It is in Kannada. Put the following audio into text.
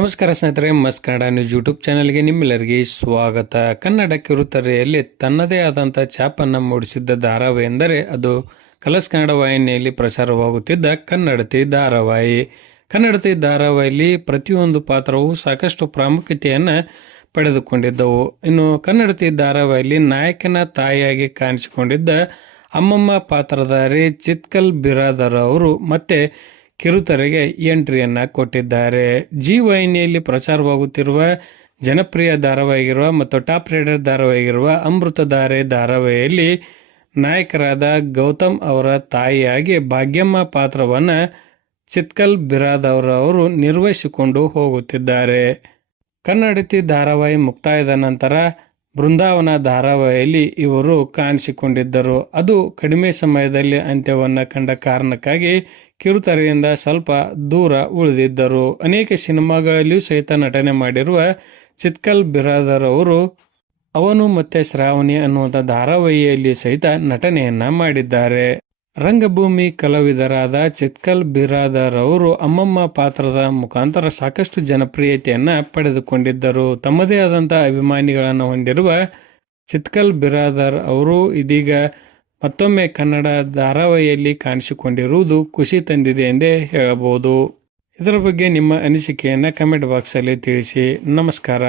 ನಮಸ್ಕಾರ ಸ್ನೇಹಿತರೆ ಮಸ್ ಕನ್ನಡ ನ್ಯೂಸ್ ಯೂಟ್ಯೂಬ್ ಚಾನಲ್ಗೆ ನಿಮ್ಮೆಲ್ಲರಿಗೆ ಸ್ವಾಗತ. ಕನ್ನಡ ಕಿರುತೆರೆಯಲ್ಲಿ ತನ್ನದೇ ಆದಂಥ ಛಾಪನ್ನು ಮೂಡಿಸಿದ್ದ ಧಾರಾವಾಹಿ ಎಂದರೆ ಅದು ಕಲರ್ಸ್ ಕನ್ನಡ ವಾಹಿನಿಯಲ್ಲಿ ಪ್ರಸಾರವಾಗುತ್ತಿದ್ದ ಕನ್ನಡತಿ ಧಾರಾವಾಹಿ. ಕನ್ನಡತಿ ಧಾರಾವಾಹಿಯಲ್ಲಿ ಪ್ರತಿಯೊಂದು ಪಾತ್ರವೂ ಸಾಕಷ್ಟು ಪ್ರಾಮುಖ್ಯತೆಯನ್ನು ಪಡೆದುಕೊಂಡಿದ್ದವು. ಇನ್ನು ಕನ್ನಡತಿ ಧಾರಾವಾಹಿಯಲ್ಲಿ ನಾಯಕನ ತಾಯಿಯಾಗಿ ಕಾಣಿಸಿಕೊಂಡಿದ್ದ ಅಮ್ಮಮ್ಮ ಪಾತ್ರಧಾರಿ ಚಿತ್ಕಲ್ ಬಿರಾದರ್ ಅವರು ಮತ್ತೆ ಕಿರುತೆರೆಗೆ ಎಂಟ್ರಿಯನ್ನ ಕೊಟ್ಟಿದ್ದಾರೆ. ಜಿ ವಾಹಿನಿಯಲ್ಲಿ ಪ್ರಚಾರವಾಗುತ್ತಿರುವ ಜನಪ್ರಿಯ ಧಾರಾವಾಹಿಗಿರುವ ಮತ್ತು ಟಾಪ್ ರೇಡರ್ ಧಾರಾವಾಹಿಗಿರುವ ಅಮೃತಧಾರೆ ಧಾರಾವಾಹಿಯಲ್ಲಿ ನಾಯಕರಾದ ಗೌತಮ್ ಅವರ ತಾಯಿಯಾಗಿ ಭಾಗ್ಯಮ್ಮ ಪಾತ್ರವನ್ನು ಚಿತ್ಕಲ್ ಬಿರಾದ್ ಅವರು ನಿರ್ವಹಿಸಿಕೊಂಡು ಹೋಗುತ್ತಿದ್ದಾರೆ. ಕನ್ನಡತಿ ಧಾರಾವಾಹಿ ಮುಕ್ತಾಯದ ನಂತರ ಬೃಂದಾವನ ಧಾರಾವಾಹಿಯಲ್ಲಿ ಇವರು ಕಾಣಿಸಿಕೊಂಡಿದ್ದರು. ಅದು ಕಡಿಮೆ ಸಮಯದಲ್ಲಿ ಅಂತ್ಯವನ್ನು ಕಂಡ ಕಾರಣಕ್ಕಾಗಿ ಕಿರುತೆರೆಯಿಂದ ಸ್ವಲ್ಪ ದೂರ ಉಳಿದಿದ್ದರು. ಅನೇಕ ಸಿನಿಮಾಗಳಲ್ಲಿಯೂ ಸಹಿತ ನಟನೆ ಮಾಡಿರುವ ಚಿತ್ಕಲ್ ಬಿರಾದರ್ ಅವರು ಅವನು ಮತ್ತೆ ಶ್ರಾವಣಿ ಅನ್ನುವಂಥ ಧಾರಾವಾಹಿಯಲ್ಲಿ ಸಹಿತ ನಟನೆಯನ್ನ ಮಾಡಿದ್ದಾರೆ. ರಂಗಭೂಮಿ ಕಲಾವಿದರಾದ ಚಿತ್ಕಲ್ ಬಿರಾದರ್ ಅವರು ಅಮ್ಮಮ್ಮ ಪಾತ್ರದ ಮುಖಾಂತರ ಸಾಕಷ್ಟು ಜನಪ್ರಿಯತೆಯನ್ನು ಪಡೆದುಕೊಂಡಿದ್ದರು. ತಮ್ಮದೇ ಆದಂಥ ಅಭಿಮಾನಿಗಳನ್ನು ಹೊಂದಿರುವ ಚಿತ್ಕಲ್ ಬಿರಾದರ್ ಅವರು ಇದೀಗ ಮತ್ತೊಮ್ಮೆ ಕನ್ನಡ ಧಾರಾವಾಹಿಯಲ್ಲಿ ಕಾಣಿಸಿಕೊಂಡಿರುವುದು ಖುಷಿ ತಂದಿದೆ ಎಂದೇ ಹೇಳಬಹುದು. ಇದರ ಬಗ್ಗೆ ನಿಮ್ಮ ಅನಿಸಿಕೆಯನ್ನು ಕಮೆಂಟ್ ಬಾಕ್ಸಲ್ಲಿ ತಿಳಿಸಿ. ನಮಸ್ಕಾರ.